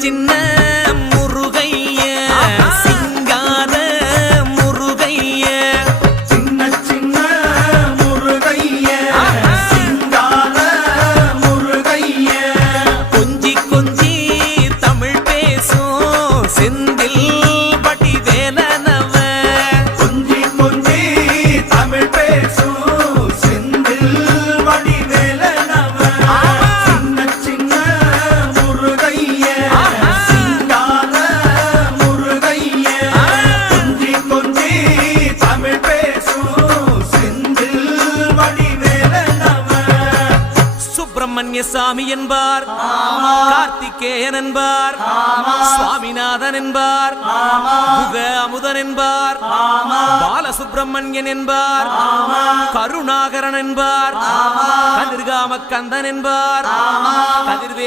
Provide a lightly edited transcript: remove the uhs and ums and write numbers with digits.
சின்ன முருகைய சிங்கார முருகைய சின்ன சின்ன முருகைய சிங்கார முருகைய கொஞ்சி கொஞ்சி தமிழ் பேசும் செந்தில் பட்டி வேலனவ கொஞ்சி கொஞ்சி தமிழ் பேசும் செந்தில் வடி வேலனவ சின்ன சின்ன முருகைய சிங்கார முருகைய கொஞ்சி கொஞ்சி தமிழ் பேசும் செந்தில் வடி வேலனவ சுப்பிரமணிய சாமி என்பார் கார்த்திகேயன் என்பார் சுவாமிநாதன் என்பார் முக அமுதன் என்பார் பாலசுப்பிரமணியன் என்பார் கருணாகரன் என்பார் கதிர்காம கந்தன் என்பார் கதிர்வே